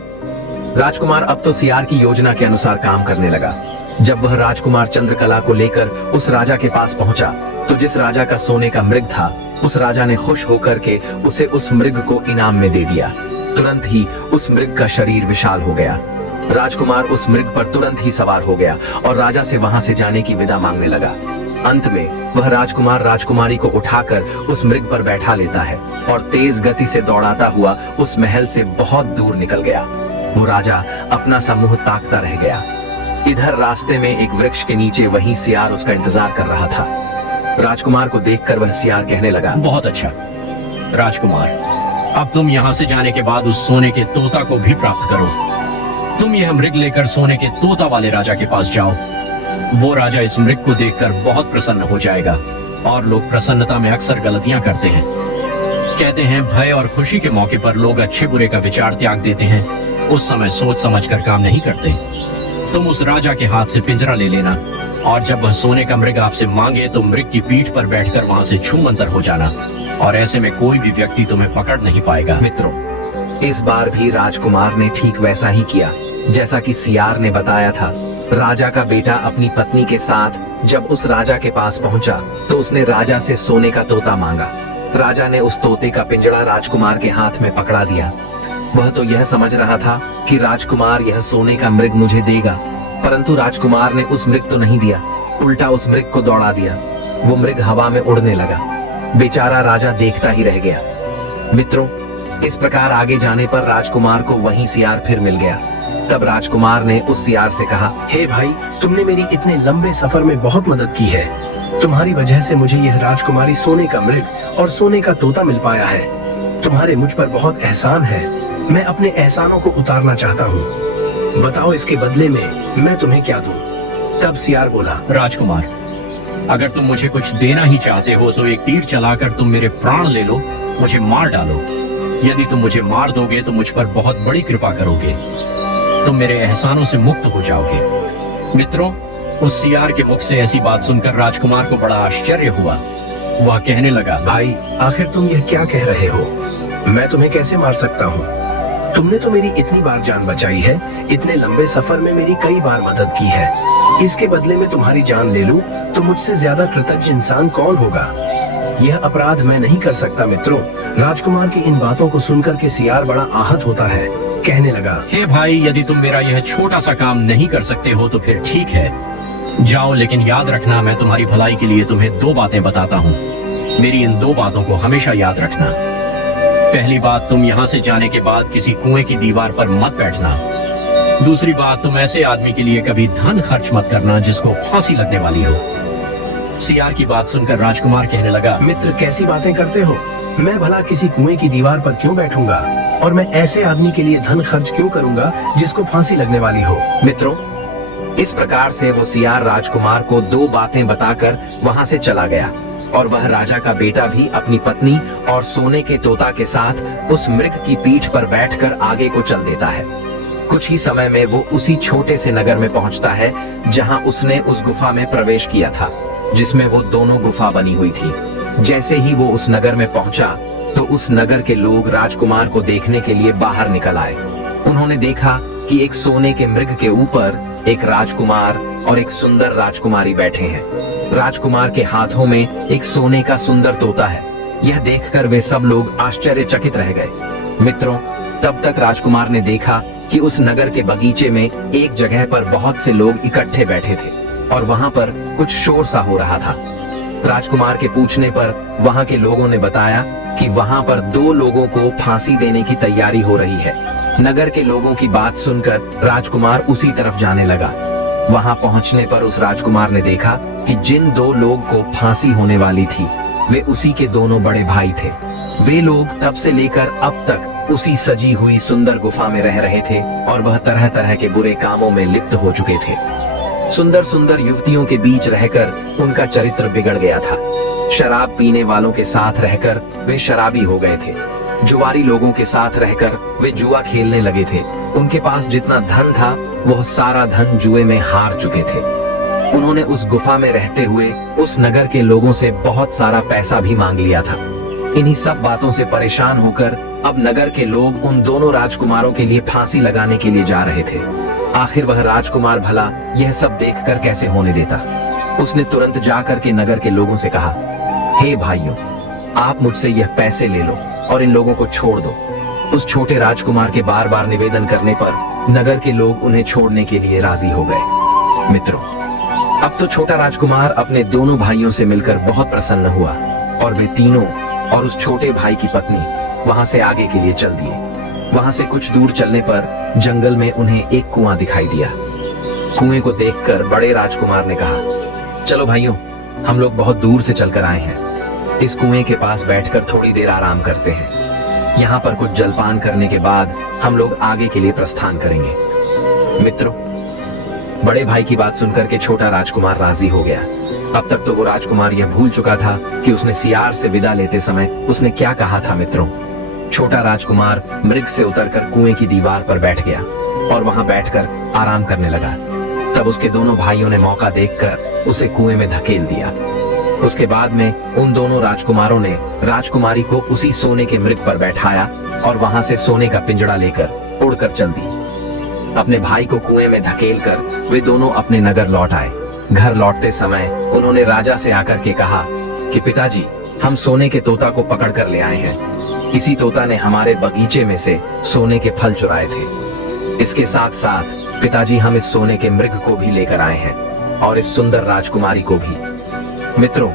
राजकुमार अब तो सियार की योजना के अनुसार काम करने लगा। जब वह राजकुमार चंद्रकला को लेकर उस राजा के पास पहुंचा तो जिस राजा का सोने का मृग था, उस राजा ने खुश होकर के उसे उस मृग को इनाम में दे दिया। तुरंत ही उस मृग का शरीर विशाल हो गया। राजकुमार उस मृग पर तुरंत ही सवार हो गया और राजा से वहां से जाने की विदा मांगने लगा। अंत में वह राजकुमार राजकुमारी को उठाकर उस मृग पर बैठा लेता है और तेज गति से दौड़ाता हुआ उस महल से बहुत दूर निकल गया। वो राजा अपना सा मुंह ताकता रह गया। इधर रास्ते में एक वृक्ष के नीचे वही सियार उसका इंतजार कर रहा था। राजकुमार को देखकर वह सियार कहने लगा, बहुत अच्छा राजकुमार, अब तुम यहाँ से जाने के बाद उस सोने के तोता को भी प्राप्त करो। तुम यह मृग लेकर सोने के तोता वाले राजा के पास जाओ। वो राजा इस मृग को देखकर बहुत प्रसन्न हो जाएगा। और लोग प्रसन्नता में अक्सर गलतियां करते हैं। कहते हैं भय और खुशी के मौके पर लोग अच्छे बुरे का विचार त्याग देते हैं, उस समय सोच समझकर काम नहीं करते। तुम उस राजा के हाथ से पिंजरा ले लेना और जब वह सोने का मृग आपसे मांगे तो मृग की पीठ पर बैठकर वहां से छूमंतर हो जाना, और ऐसे में कोई भी व्यक्ति तुम्हें पकड़ नहीं पाएगा। मित्रों, इस बार भी राजकुमार ने ठीक वैसा ही किया जैसा कि सियार ने बताया था। राजा का बेटा अपनी पत्नी के साथ जब उस राजा के पास पहुंचा तो उसने राजा से सोने का तोता मांगा। राजा ने उस तोते का पिंजरा राजकुमार के हाथ में पकड़ा दिया। वह तो यह समझ रहा था कि राजकुमार यह सोने का मृग मुझे देगा, परंतु राजकुमार ने उस मृग तो नहीं दिया, उल्टा उस मृग को दौड़ा दिया। वो मृग हवा में उड़ने लगा। बेचारा राजा देखता ही रह गया। मित्रों, इस प्रकार आगे जाने पर राजकुमार को वहीं सियार फिर मिल गया। तब राजकुमार ने उस सियार से कहा, हे भाई, तुमने मेरी इतने लंबे सफर में बहुत मदद की है। तुम्हारी वजह से मुझे यह राजकुमारी सोने का मृग और सोने का तोता मिल पाया है। तुम्हारे मुझ पर बहुत एहसान है। मैं अपने एहसानों को उतारना चाहता हूँ। बताओ इसके बदले में मैं तुम्हें क्या दूं? तब सियार बोला, राजकुमार, अगर तुम मुझे कुछ देना ही चाहते हो तो एक तीर चलाकर तुम मेरे प्राण ले लो, मुझे मार डालो। यदि तुम मुझे मार दोगे तो मुझ पर बहुत बड़ी कृपा करोगे, तुम मेरे एहसानों से मुक्त हो जाओगे। मित्रों, उस सियार के मुख से ऐसी बात सुनकर राजकुमार को बड़ा आश्चर्य हुआ। वह कहने लगा, भाई आखिर तुम यह क्या कह रहे हो? मैं तुम्हें कैसे मार सकता हूँ? तुमने तो मेरी इतनी बार जान बचाई है, इतने लंबे सफर में मेरी कई बार मदद की है। इसके बदले में तुम्हारी जान ले लूं तो मुझसे ज्यादा कृतज्ञ इंसान कौन होगा? यह अपराध मैं नहीं कर सकता मित्रों। राजकुमार की इन बातों को सुनकर के सियार बड़ा आहत होता है। कहने लगा, हे भाई, यदि तुम मेरा यह छोटा सा काम नहीं कर सकते हो तो फिर ठीक है, जाओ, लेकिन याद रखना मैं तुम्हारी भलाई के लिए तुम्हें 2 बातें बताता हूँ। मेरी इन 2 बातों को हमेशा याद रखना। पहली बात, तुम यहाँ से जाने के बाद किसी कुएं की दीवार पर मत बैठना। दूसरी बात, तुम ऐसे आदमी के लिए कभी धन खर्च मत करना जिसको फांसी लगने वाली हो। सियार की बात सुनकर राजकुमार कहने लगा, मित्र कैसी बातें करते हो? मैं भला किसी कुएं की दीवार पर क्यों बैठूंगा? और मैं ऐसे आदमी के लिए धन खर्च क्यों करूंगा जिसको फांसी लगने वाली हो? मित्रों, इस प्रकार से वो सियार राजकुमार को 2 बातें बताकर वहां से चला गया और वह राजा का बेटा भी अपनी पत्नी और सोने के तोता के साथ उस मृग की पीठ पर बैठकर आगे को चल देता है। कुछ ही समय में वो उसी छोटे से नगर में पहुंचता है जहां उसने उस गुफा में प्रवेश किया था, जिसमें वो दोनों गुफा बनी हुई थी। जैसे ही वो उस नगर में पहुंचा तो उस नगर के लोग राजकुमार को देखने के लिए बाहर निकल आए। उन्होंने देखा कि एक सोने के मृग के ऊपर एक राजकुमार और एक सुंदर राजकुमारी बैठे हैं। राजकुमार के हाथों में एक सोने का सुंदर तोता है। यह देखकर वे सब लोग आश्चर्यचकित रह गए। मित्रों, तब तक राजकुमार ने देखा कि उस नगर के बगीचे में एक जगह पर बहुत से लोग इकट्ठे बैठे थे और वहां पर कुछ शोर सा हो रहा था। राजकुमार के पूछने पर वहां के लोगों ने बताया कि वहां पर 2 लोगों को फांसी देने की तैयारी हो रही है। नगर के लोगों की बात सुनकर राजकुमार उसी तरफ जाने लगा। वहां पहुंचने पर उस राजकुमार ने देखा कि जिन 2 लोग को फांसी होने वाली थी वे उसी के दोनों बड़े भाई थे। वे लोग तब से लेकर अब तक उसी सजी हुई सुंदर गुफा में रह रहे थे और वह तरह तरह के बुरे कामों में लिप्त हो चुके थे। सुंदर सुंदर युवतियों के बीच रहकर उनका चरित्र बिगड़ गया था। शराब पीने वालों के साथ रहकर वे शराबी हो गए थे। जुआरी लोगों के साथ रहकर वे जुआ खेलने लगे थे। उनके पास जितना धन था वह सारा धन जुए में हार चुके थे। उन्होंने उस गुफा में रहते हुए उस नगर के लोगों से बहुत सारा पैसा भी मांग लिया था। इन्हीं सब बातों से परेशान होकर अब नगर के लोग उन दोनों राजकुमारों के लिए फांसी लगाने के लिए जा रहे थे। आखिर वह राजकुमार भला यह सब देखकर कैसे होने देता। उसने तुरंत जाकर के नगर के लोगों से कहा, हे भाइयों, आप मुझसे यह पैसे ले लो और इन लोगों को छोड़ दो। उस छोटे राजकुमार के बार बार निवेदन करने पर नगर के लोग उन्हें छोड़ने के लिए राजी हो गए। मित्रों, अब तो छोटा राजकुमार अपने दोनों भाइयों से मिलकर बहुत प्रसन्न हुआ और वे तीनों और उस छोटे भाई की पत्नी वहां से आगे के लिए चल दिए। वहां से कुछ दूर चलने पर जंगल में उन्हें एक कुआं दिखाई दिया। कुएं को देखकर बड़े राजकुमार ने कहा, चलो भाइयों, हम लोग बहुत दूर से चलकर आए हैं। इस कुएं के पास बैठकर थोड़ी देर आराम करते हैं। यहाँ पर कुछ जलपान करने के बाद हम लोग आगे के लिए प्रस्थान करेंगे। मित्रों, बड़े भाई की बात सुनकर के छोटा राजकुमार राजी हो गया। अब तक तो वो राजकुमार यह भूल चुका था कि उसने सियार से विदा लेते समय उसने क्या कहा था। मित्रों, छोटा राजकुमार मृग से उतरकर कुएं की दीवार पर बैठ गया और वहां बैठकर आराम करने लगा। तब उसके दोनों भाइयों ने मौका देखकर उसे कुएं में धकेल दिया। उसके बाद में उन दोनों राजकुमारों ने राजकुमारी को उसी सोने के मृग पर बैठाया और वहां से सोने का पिंजड़ा लेकर उड़कर चल दी। अपने भाई को कुएं में धकेलकर वे दोनों अपने नगर लौट आए। घर लौटते समय उन्होंने राजा से आकर के कहा कि पिताजी, हम सोने के तोता को पकड़ कर ले आए हैं। इसी तोता ने हमारे बगीचे में से सोने के फल चुराए थे। इसके साथ साथ पिताजी, हम इस सोने के मृग को भी लेकर आए हैं और इस सुंदर राजकुमारी को भी। मित्रों,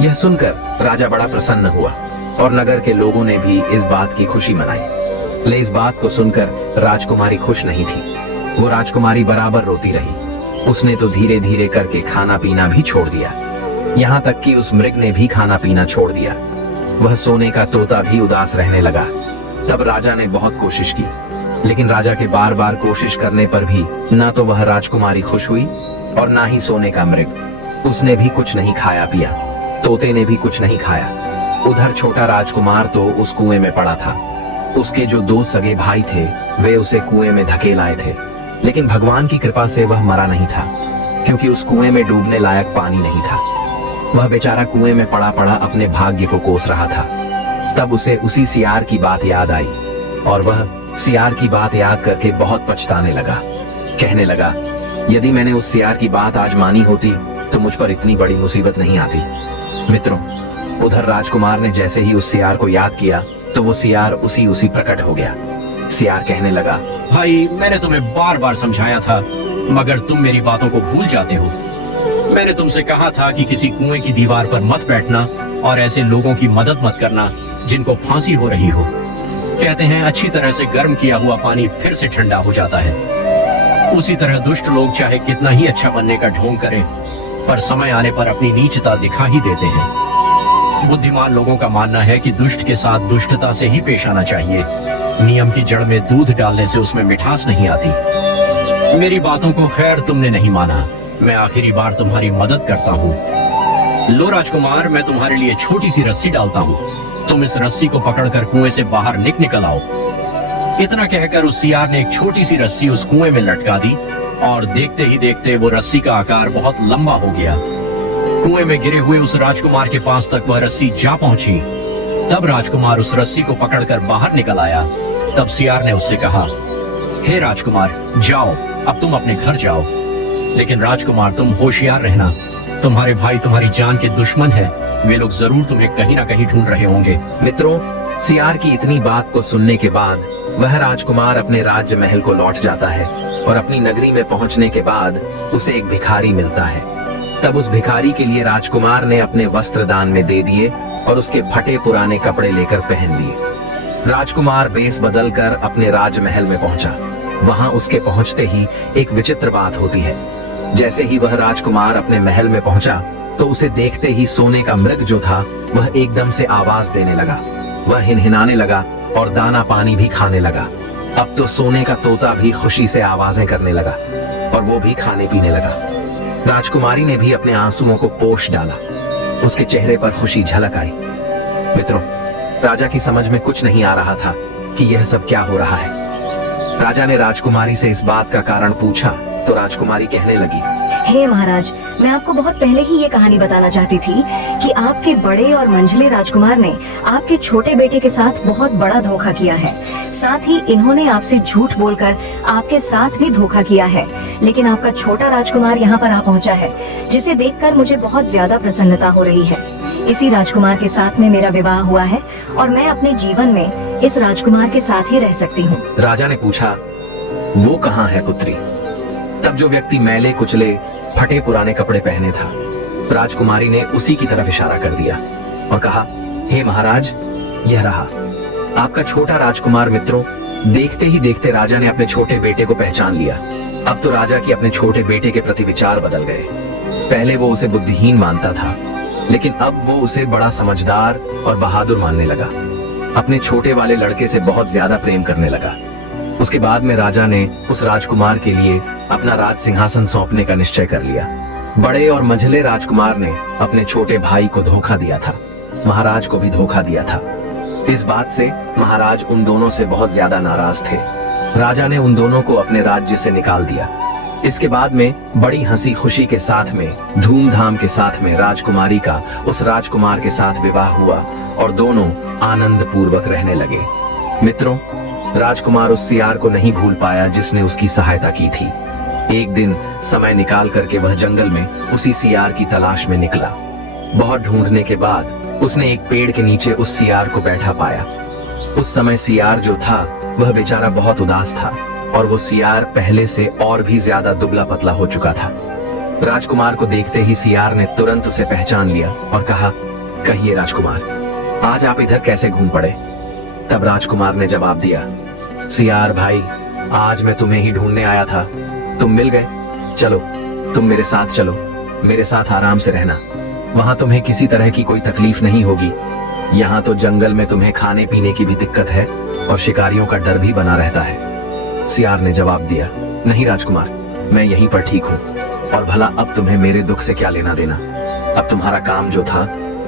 यह सुनकर राजा बड़ा प्रसन्न हुआ और नगर के लोगों ने भी इस बात की खुशी मनाई। लेकिन इस बात को सुनकर राजकुमारी खुश नहीं थी। वो राजकुमारी बराबर रोती रही। उसने तो धीरे धीरे करके खाना पीना भी छोड़ दिया, यहाँ तक कि उस मृग ने भी खाना पीना छोड़ दिया। वह सोने का तोता भी उदास रहने लगा। तब राजा ने बहुत कोशिश की, लेकिन राजा के बार बार कोशिश करने पर भी ना तो वह राजकुमारी खुश हुई और ना ही सोने का मृग। उसने भी कुछ नहीं खाया पिया, तोते ने भी कुछ नहीं खाया। उधर छोटा राजकुमार तो उस कुएं में पड़ा था। उसके जो 2 सगे भाई थे वे उसे कुएं में धकेल आए थे, लेकिन भगवान की कृपा से वह मरा नहीं था, क्योंकि उस कुएं में डूबने लायक पानी नहीं था। वह बेचारा कुएं में पड़ा पड़ा अपने भाग्य को कोस रहा था। तब उसे उसी सियार की बात याद आई और वह सियार की बात याद करके बहुत पछताने लगा। कहने लगा, यदि मैंने उस सियार की बात आज मानी होती तो मुझ पर इतनी बड़ी मुसीबत नहीं आती। मित्रों, उधर राजकुमार ने जैसे ही उस सियार को याद किया तो वो सियार उसी प्रकट हो गया। सियार कहने लगा, भाई, मैंने तुम्हें बार बार समझाया था, मगर तुम मेरी बातों को भूल जाते हो। मैंने तुमसे कहा था कि किसी कुएं की दीवार पर मत बैठना और ऐसे लोगों की मदद मत करना जिनको फांसी हो रही हो। कहते हैं अच्छी तरह से गर्म किया हुआ पानी फिर से ठंडा हो जाता है। उसी तरह दुष्ट लोग चाहे कितना ही अच्छा बनने का ढोंग करें, पर समय आने पर अपनी नीचता दिखा ही देते हैं। बुद्धिमान लोगों का मानना है कि दुष्ट के साथ दुष्टता से ही पेश आना चाहिए। नियम की जड़ में दूध डालने से उसमें मिठास नहीं आती। मेरी बातों को खैर तुमने नहीं माना। मैं आखिरी बार तुम्हारी मदद करता हूँ। लो राजकुमार, मैं तुम्हारे लिए छोटी सी रस्सी डालता हूँ। तुम इस रस्सी को पकड़कर कुएं से बाहर निकल आओ। इतना कहकर उस सियार ने एक छोटी सी रस्सी उस कुएं में लटका दी और देखते ही देखते वो रस्सी का आकार बहुत लंबा हो गया। कुएं में गिरे हुए उस राजकुमार के पास तक वह रस्सी जा पहुंची। तब राजकुमार उस रस्सी को पकड़कर बाहर निकल आया। तब सियार ने उससे कहा, हे राजकुमार, जाओ, अब तुम अपने घर जाओ। लेकिन राजकुमार, तुम होशियार रहना। तुम्हारे भाई तुम्हारी जान के दुश्मन है। वे लोग जरूर तुम्हें कहीं ना कहीं ढूंढ रहे होंगे। मित्रों, सियार की इतनी बात को सुनने के बाद वह राजकुमार अपने राज्य महल को लौट जाता है और अपनी नगरी में पहुंचने के बाद उसे एक भिखारी मिलता है। तब उस भिखारी के लिए राजकुमार ने अपने वस्त्र दान में दे दिए और उसके फटे पुराने कपड़े लेकर पहन लिए। राजकुमार बेस बदल कर अपने राजमहल में पहुंचा। वहां उसके पहुंचते ही एक विचित्र बात होती है। जैसे ही वह राजकुमार अपने महल में पहुंचा तो उसे देखते ही सोने का मृग जो था वह एकदम से आवाज देने लगा। वह हिनहिनाने लगा और दाना पानी भी खाने लगा। अब तो सोने का तोता भी खुशी से आवाजें करने लगा और वो भी खाने पीने लगा। राजकुमारी ने भी अपने आंसुओं को पोंछ डाला। उसके चेहरे पर खुशी झलक आई। मित्रों, राजा की समझ में कुछ नहीं आ रहा था कि यह सब क्या हो रहा है। राजा ने राजकुमारी से इस बात का कारण पूछा तो राजकुमारी कहने लगी, हे महाराज, मैं आपको बहुत पहले ही ये कहानी बताना चाहती थी कि आपके बड़े और मंझले राजकुमार ने आपके छोटे बेटे के साथ बहुत बड़ा धोखा किया है। साथ ही इन्होंने आपसे झूठ बोलकर आपके साथ भी धोखा किया है। लेकिन आपका छोटा राजकुमार यहाँ पर आ पहुँचा है, जिसे देखकर मुझे बहुत ज्यादा प्रसन्नता हो रही है। इसी राजकुमार के साथ में मेरा विवाह हुआ है और मैं अपने जीवन में इस राजकुमार के साथ ही रह सकती हूँ। राजा ने पूछा, वो कहाँ है पुत्री? तब जो व्यक्ति मैले कुचले फटे पुराने कपड़े पहने था, राजकुमारी ने उसी की तरफ इशारा कर दिया और कहा, हे महाराज, यह रहा आपका छोटा राजकुमार। मित्रों, देखते ही देखते राजा ने अपने छोटे बेटे को पहचान लिया। अब तो राजा की अपने छोटे बेटे के प्रति विचार बदल गए। पहले वो उसे बुद्धिहीन मानता था, लेकिन अब वो उसे बड़ा समझदार और बहादुर मानने लगा। अपने छोटे वाले लड़के से बहुत ज्यादा प्रेम करने लगा। उसके बाद में राजा ने उस राजकुमार के लिए अपना राज सिंहासन सौंपने का निश्चय कर लिया। बड़े और मंझले राजकुमार ने अपने छोटे भाई को धोखा दिया था, महाराज को भी धोखा दिया था। इस बात से महाराज उन दोनों से बहुत ज्यादा नाराज थे। राजा ने उन दोनों को अपने राज्य से निकाल दिया। इसके बाद में बड़ी हंसी खुशी के साथ में, धूमधाम के साथ में राजकुमारी का उस राजकुमार के साथ विवाह हुआ और दोनों आनंद पूर्वक रहने लगे। मित्रों, राजकुमार उस सियार को नहीं भूल पाया जिसने उसकी सहायता की थी। एक दिन समय निकाल करके वह जंगल में उसी सियार की तलाश में निकला। बहुत ढूंढने के बाद उसने एक पेड़ के नीचे उस सियार को बैठा पाया। उस समय सियार जो था वह बेचारा बहुत उदास था और वो सियार पहले से और भी ज्यादा दुबला पतला हो चुका था। राजकुमार को देखते ही सियार ने तुरंत उसे पहचान लिया और कहा, कहिए राजकुमार, आज आप इधर कैसे घूम पड़े? तब राजकुमार ने जवाब दिया, सियार भाई, आज मैं तुम्हें ही ढूंढने आया था। तुम मिल गए। चलो, तुम मेरे साथ चलो, मेरे साथ आराम से रहना। वहां तुम्हें किसी तरह की कोई तकलीफ नहीं होगी। यहाँ तो जंगल में तुम्हें खाने पीने की भी दिक्कत है और शिकारियों का डर भी बना रहता है। सियार ने जवाब दिया, नहीं राजकुमार, मैं यहीं पर ठीक हूँ, और भला अब तुम्हें मेरे दुख से क्या लेना देना। अब तुम्हारा काम जो था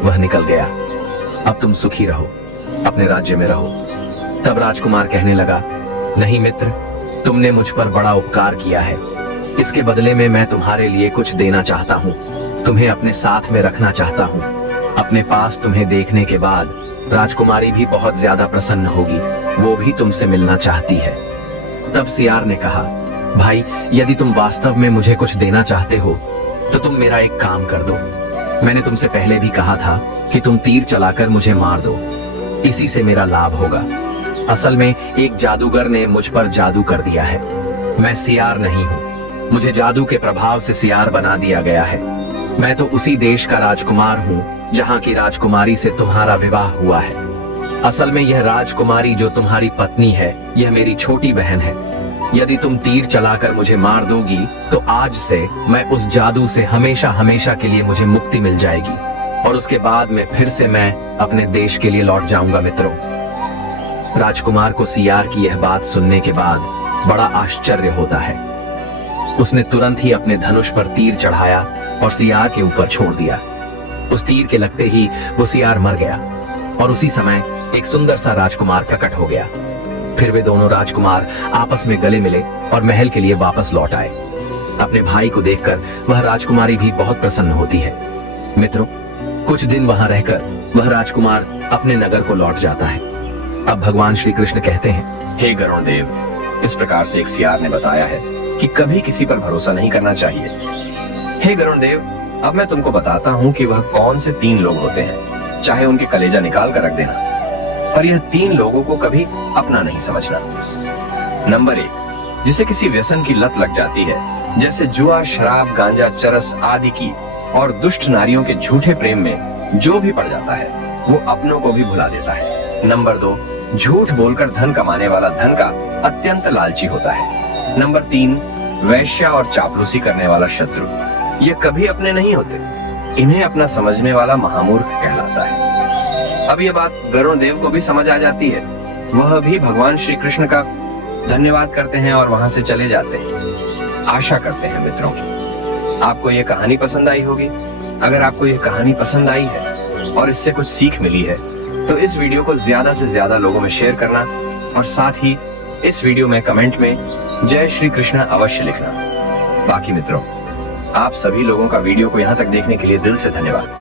वह निकल गया, अब तुम सुखी रहो, अपने राज्य में रहो। तब राजकुमार कहने लगा, नहीं मित्र, तुमने मुझ पर बड़ा उपकार किया है, इसके बदले में मैं तुम्हारे लिए कुछ देना चाहता हूँ, तुम्हें अपने साथ में रखना चाहता हूँ। अपने पास तुम्हें देखने के बाद राजकुमारी भी बहुत ज्यादा प्रसन्न होगी, वो भी तुमसे मिलना चाहती है। तब सियार ने कहा, भाई, यदि तुम वास्तव में मुझे कुछ देना चाहते हो तो तुम मेरा एक काम कर दो। मैंने तुमसे पहले भी कहा था कि तुम तीर चलाकर मुझे मार दो, इसी से मेरा लाभ होगा। असल में एक जादूगर ने मुझ पर जादू कर दिया है, मैं सियार नहीं हूँ, मुझे जादू के प्रभाव से सियार बना दिया गया है। मैं तो उसी देश का राजकुमार हूँ जहाँ की राजकुमारी से तुम्हारा विवाह हुआ है। असल में यह राजकुमारी जो तुम्हारी पत्नी है, यह मेरी छोटी बहन है। यदि तुम तीर चलाकर मुझे मार दोगी तो आज से मैं उस जादू से हमेशा हमेशा के लिए मुझे मुक्ति मिल जाएगी, और उसके बाद में फिर से मैं अपने देश के लिए लौट जाऊंगा। मित्रों, राजकुमार को सियार की यह बात सुनने के बाद बड़ा आश्चर्य होता है। उसने तुरंत ही अपने धनुष पर तीर चढ़ाया और सियार के ऊपर छोड़ दिया। उस तीर के लगते ही वो सियार मर गया, और उसी समय एक सुंदर सा राजकुमार प्रकट हो गया। फिर वे दोनों राजकुमार आपस में गले मिले और महल के लिए वापस लौट आए। अपने भाई को देखकर वह राजकुमारी भी बहुत प्रसन्न होती है। मित्रों, कुछ दिन वहां रहकर वह राजकुमार अपने नगर को लौट जाता है। अब भगवान श्री कृष्ण कहते हैं, हे गरुण देव, इस प्रकार से एक सियार ने बताया है कि कभी किसी पर भरोसा नहीं करना चाहिए। हे गरुण देव, अब मैं तुमको बताता हूँ कि वह कौन से 3 लोग होते हैं, चाहे उनके कलेजा निकाल कर रख देना, पर यह 3 लोगों को कभी अपना नहीं समझना। नंबर 1, जिसे किसी व्यसन की लत लग जाती है, जैसे जुआ, शराब, गांजा, चरस आदि की, और दुष्ट नारियों के झूठे प्रेम में जो भी पड़ जाता है वो अपनों को भी भुला देता है। नंबर 2, झूठ बोलकर धन कमाने वाला धन का अत्यंत लालची होता है। नंबर 3, वैश्या और चापलूसी करने वाला शत्रु, ये कभी अपने नहीं होते, इन्हें अपना समझने वाला महामूर्ख कहलाता है। अब यह बात गरुण देव को भी समझ आ जाती है, वह भी भगवान श्री कृष्ण का धन्यवाद करते हैं और वहां से चले जाते हैं। आशा करते हैं मित्रों की आपको यह कहानी पसंद आई होगी। अगर आपको यह कहानी पसंद आई है और इससे कुछ सीख मिली है तो इस वीडियो को ज्यादा से ज्यादा लोगों में शेयर करना, और साथ ही इस वीडियो में कमेंट में जय श्री कृष्ण अवश्य लिखना। बाकी मित्रों, आप सभी लोगों का वीडियो को यहाँ तक देखने के लिए दिल से धन्यवाद।